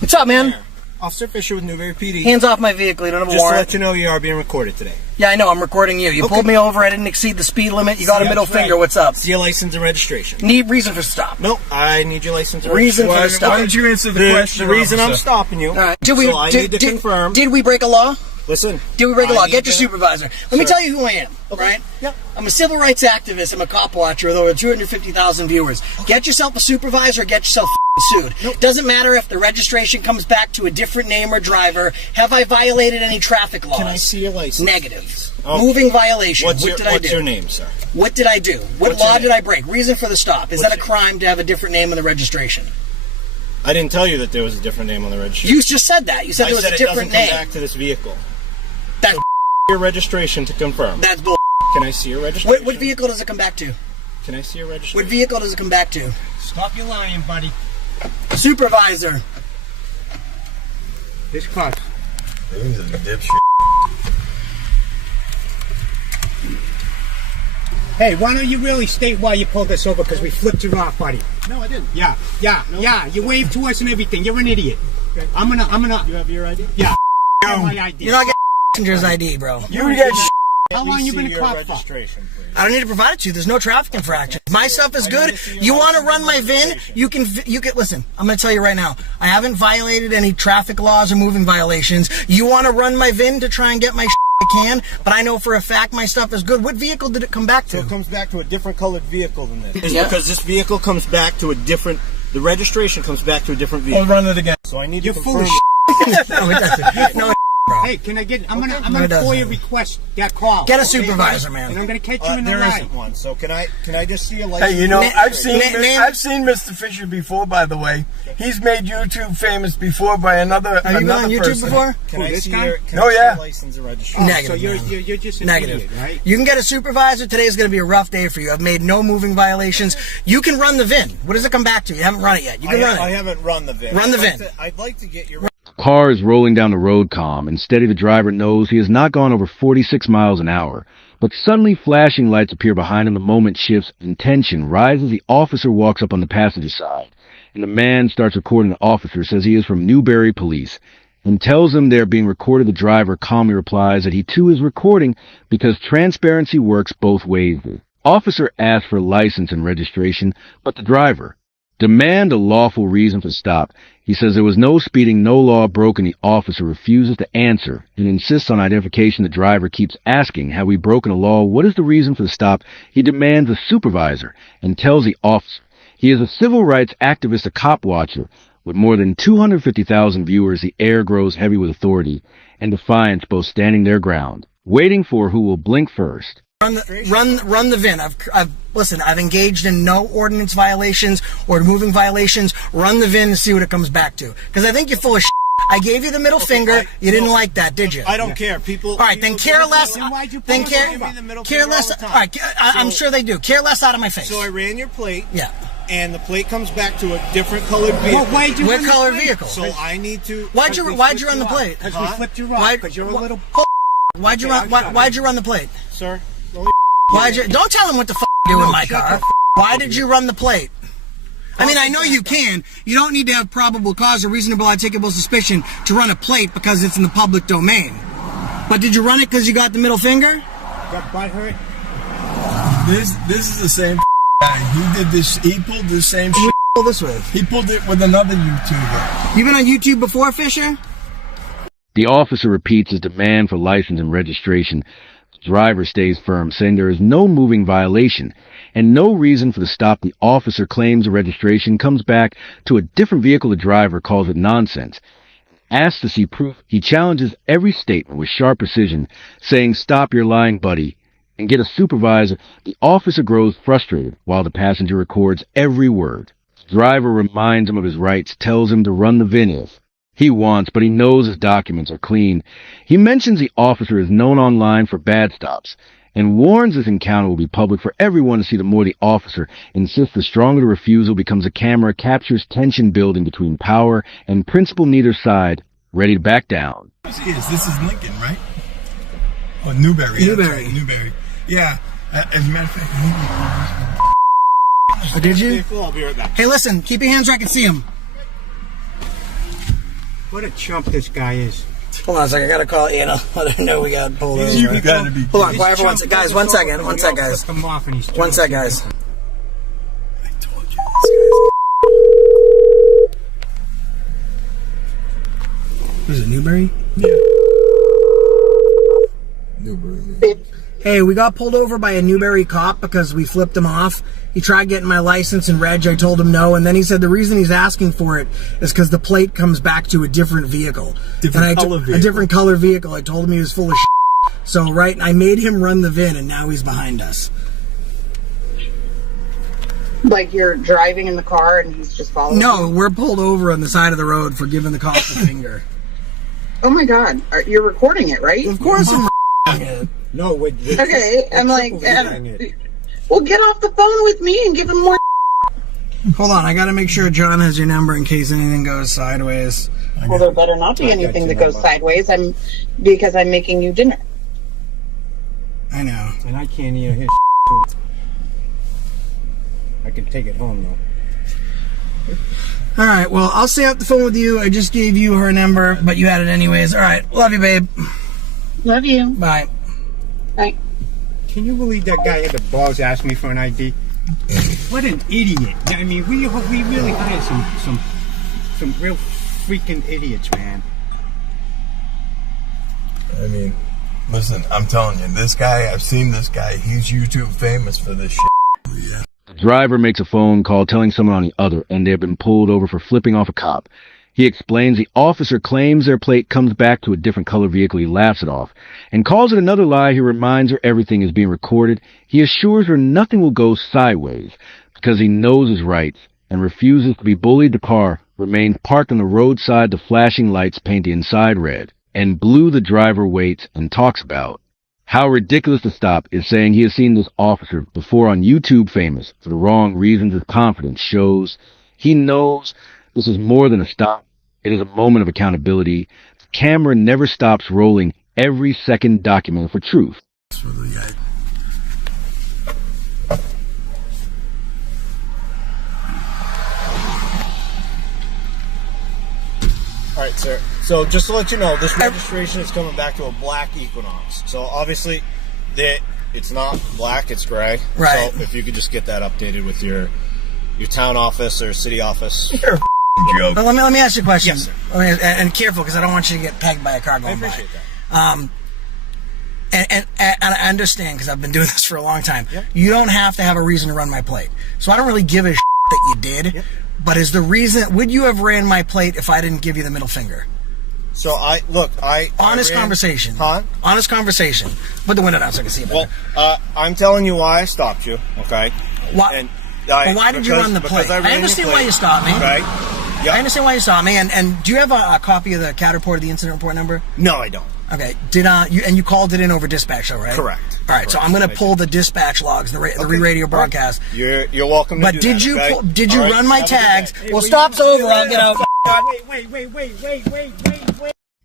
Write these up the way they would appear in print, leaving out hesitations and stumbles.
What's up, man? Officer Fisher with Newberry PD. Hands off my vehicle. You don't have a warrant. Just to let you know, you are being recorded today. Yeah, I know. I'm recording you. You pulled me over. I didn't exceed the speed limit. You got a middle finger. What's up? See your license and registration. Need reason for stop. Nope. I need your license and reason registration. for the stop. Why don't you answer the question? The reason I'm stopping you. All right. I need to confirm. Did we break a law? Listen. Did we break a law? Get your supervisor. Let me tell you who I am, right? Yep. I'm a civil rights activist. I'm a cop watcher with over 250,000 viewers. Get yourself a supervisor, get yourself sued. Nope. Doesn't matter if the registration comes back to a different name or driver. Have I violated any traffic laws? Can I see your license? Negative. Okay. Moving violation. What did I do? What's your name, sir? What did I do? What law did I break? Reason for the stop. Is that a crime to have a different name on the registration? I didn't tell you that there was a different name on the registration. You just said that. You said there was a different name. Come back to this vehicle. That's your registration to confirm. That's bull. Can I see your registration? What vehicle does it come back to? Can I see your registration? What vehicle does it come back to? Stop your lying, buddy. Supervisor. This cop. He's a dipshit. Hey, why don't you really state why you pulled us over? Because we flipped you off, buddy. No, I didn't. Yeah. You waved to us and everything. You're an idiot. Okay. I'm gonna. You have your ID? Yeah. My ID. You're not getting passenger's ID, bro. You get. How long you been a cop for? I don't need to provide it to you. There's no traffic infraction. My stuff is good. You want to run my VIN? You can. Listen. I'm going to tell you right now. I haven't violated any traffic laws or moving violations. You want to run my VIN to try and get my I can, but I know for a fact my stuff is good. What vehicle did it come back to? So it comes back to a different colored vehicle than this. It's Yeah. because this vehicle comes back to a different. The registration comes back to a different vehicle. I'll run it again. So I need You're to full of No, it doesn't. No, bro. Hey, can I get? I'm No, it gonna doesn't. FOIA request that call. Get a supervisor, man. And I'm gonna catch you in the There lie. isn't one. So can I just see a license? Hey, you know, I've seen Mr. Mr. Fisher before, by the way. He's made YouTube famous before by another Have you been on YouTube person. before? Can I this see guy? your license and registration? Negative. So you're man. just an Negative. idiot, right? You can get a supervisor. Today's going to be a rough day for you. I've made no moving violations. You can run the VIN. What does it come back to? You haven't run it yet. You can run it. I haven't run the VIN. Run the VIN. I'd like to get your. Car is rolling down the road calm, and steady the driver knows he has not gone over 46 miles an hour. But suddenly flashing lights appear behind him. The moment shifts and tension rises. The officer walks up on the passenger side, and the man starts recording. The officer says he is from Newberry Police and tells them they're being recorded. The driver calmly replies that he too is recording because transparency works both ways. The officer asks for license and registration, but the driver demand a lawful reason for stop. He says there was no speeding, no law broken. The officer refuses to answer and insists on identification. The driver keeps asking, have we broken a law? What is the reason for the stop? He demands a supervisor and tells the officer he is a civil rights activist, a cop watcher. With more than 250,000 viewers, the air grows heavy with authority and defiance, both standing their ground, waiting for who will blink first. Run the VIN. Listen, I've engaged in no ordinance violations or moving violations. Run the VIN and see what it comes back to. Because I think you're full of shit. I gave you the middle finger. You didn't like that, did you? I don't care. People. All right, then care less. Then care less. All right, I'm sure they do. Care less out of my face. So I ran your plate. Yeah. And the plate comes back to a different colored vehicle. What colored vehicle? So I need to. Why'd you run the plate? Because we flipped you off. Because you're a little. Why'd you run the plate? Sir. Don't tell him what the f to do with my car. Why did you run the plate? I mean, I know you can. You don't need to have probable cause or reasonable articulable suspicion to run a plate because it's in the public domain. But did you run it because you got the middle finger? Got butt hurt. This is the same guy. He did this. He pulled the same shit. Pull this with. He pulled it with another YouTuber. You been on YouTube before, Fisher? The officer repeats his demand for license and registration. The driver stays firm, saying there is no moving violation and no reason for the stop. The officer claims the registration comes back to a different vehicle. The driver calls it nonsense. Asks to see proof. He challenges every statement with sharp precision, saying, stop your lying, buddy, and get a supervisor. The officer grows frustrated while the passenger records every word. The driver reminds him of his rights, tells him to run the VIN if he wants, but he knows his documents are clean. He mentions the officer is known online for bad stops and warns this encounter will be public for everyone to see. The more the officer insists, the stronger the refusal becomes. A camera captures tension building between power and principle, neither side ready to back down. This is Lincoln, right? Oh, Newberry. Newberry. Right, Newberry. Yeah. As a matter of fact, Oh, did you? I'll be right back. Hey, listen. Keep your hands where I can see them. What a chump this guy is. Hold on a second. I gotta call Anna. Let her know we got pulled over. You gotta be. Hold on, quiet for 1 second. Guys, 1 second. 1 second, guys. Come off and he's 1 second, guys. I told you this Was it Newbury? Yeah. Newbury. Hey, we got pulled over by a Newbury cop because we flipped him off. He tried getting my license and reg. I told him no, and then he said the reason he's asking for it is because the plate comes back to a different vehicle. Different color vehicle. A different color vehicle. I told him he was full of shit. So, right, I made him run the VIN, and now he's behind us. Like you're driving in the car and he's just following No, you? we're pulled over on the side of the road for giving the cop the finger. Oh my God. You're recording it, right? Of course I'm it. No, Okay, I'm like, well, get off the phone with me and give him more. Hold on, I gotta make sure John has your number in case anything goes sideways. Well, there better not be anything that goes sideways. Because I'm making you dinner. I know. And I can't hear his too. I can take it home though. All right, well, I'll stay off the phone with you. I just gave you her number, but you had it anyways. All right, love you, babe. Love you. Bye. Bye. Can you believe that guy had the balls to ask me for an ID? What an idiot! I mean, we really hired some real freaking idiots, man. I mean, listen, I'm telling you, this guy, I've seen this guy. He's YouTube famous for this shit. Yeah. The driver makes a phone call telling someone on the other end they have been pulled over for flipping off a cop. He explains the officer claims their plate comes back to a different color vehicle. He laughs it off and calls it another lie. He reminds her everything is being recorded. He assures her nothing will go sideways because he knows his rights and refuses to be bullied. The car remains parked on the roadside. The flashing lights paint the inside red and blue. The driver waits and talks about how ridiculous the stop is, saying he has seen this officer before on YouTube famous for the wrong reasons. His confidence shows. He knows this is more than a stop. It is a moment of accountability. The camera never stops rolling, every second documented for truth. All right, sir. So just to let you know, this registration is coming back to a black Equinox. So obviously, it's not black; it's gray. Right. So if you could just get that updated with your town office or city office. Joke. But let me ask you a question. Yes, sir. And careful, because I don't want you to get pegged by a car going by. I appreciate that. And I understand, because I've been doing this for a long time. Yep. You don't have to have a reason to run my plate. So I don't really give a shit that you did. Yep. But is the reason, would you have ran my plate if I didn't give you the middle finger? So Honest conversation. Huh? Honest conversation. Put the window down so I can see it better. Well, I'm telling you why I stopped you, okay? Why, but why did you run the plate? I understand why you stopped me. Okay. Yep. I understand why you stopped me. And do you have a copy of the CAT report, the incident report number? No, I don't. Okay. You called it in over dispatch, though, right? Correct. All right. So I'm going to pull the dispatch logs, the re-radio broadcast. You're welcome to But do did that, you okay? did you All right, run my have a good day. tags? Hey, Well, wait, stop's over. I'll get out. Wait.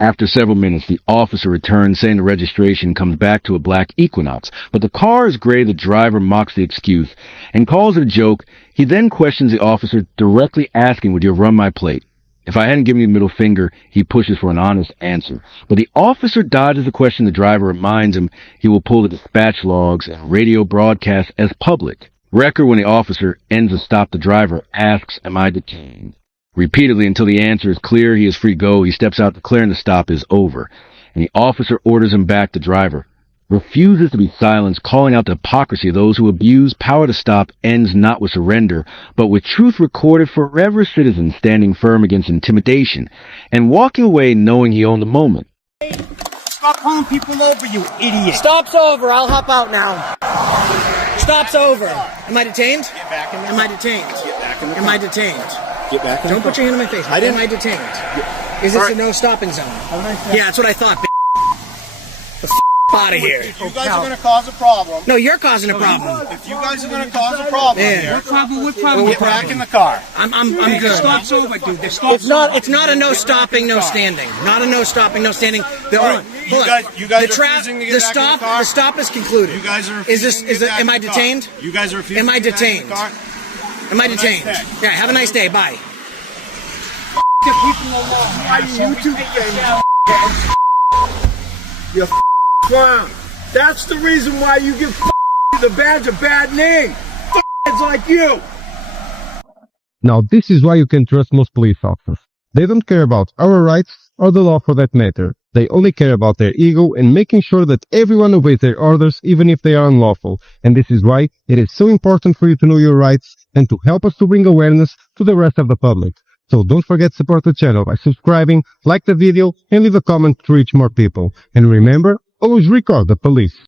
After several minutes, the officer returns, saying the registration comes back to a black Equinox, but the car is gray. The driver mocks the excuse and calls it a joke. He then questions the officer, directly asking, would you run my plate? If I hadn't given you the middle finger, he pushes for an honest answer. But the officer dodges the question. The driver reminds him he will pull the dispatch logs and radio broadcast as public record. When the officer ends the stop, the driver asks, am I detained? Repeatedly until the answer is clear, he is free to go. He steps out, declaring the stop is over, and the officer orders him back. The driver refuses to be silenced, calling out the hypocrisy of those who abuse power. To stop ends not with surrender, but with truth recorded. Forever citizen standing firm against intimidation and walking away knowing he owned the moment. Stop calling people over, you idiot. Stop's over. I'll hop out now. Stop's over. Am I detained? Get back in the Am I detained? Get back in the Am I detained? Get back in Don't put your hand on my face. I didn't- Am I detained? Is this All right. a no stopping zone? Yeah, that's what I thought. The out of here. If you guys are going to cause a problem, No, you're causing a problem. if you guys are going to cause a problem Yeah. here, What problem? get back in the car. I'm The good. stop's over, dude. The stop's It's not a no stopping, no standing. Not a no stopping, no standing. You guys are refusing to get back in the car? The stop is concluded. You guys are Is refusing this? to get back Am in I the car. detained? You guys are refusing Am I to get back in detained? the car? Am I Have a nice detained? day. Yeah. Have a nice day. Bye. the people alone. Why you YouTube famous? You clown. That's the reason why you give the badge a bad name. It's like you. Now this is why you can trust most police officers. They don't care about our rights or the law for that matter. They only care about their ego and making sure that everyone obeys their orders even if they are unlawful. And this is why it is so important for you to know your rights and to help us to bring awareness to the rest of the public. So don't forget to support the channel by subscribing, like the video, and leave a comment to reach more people. And remember, always record the police.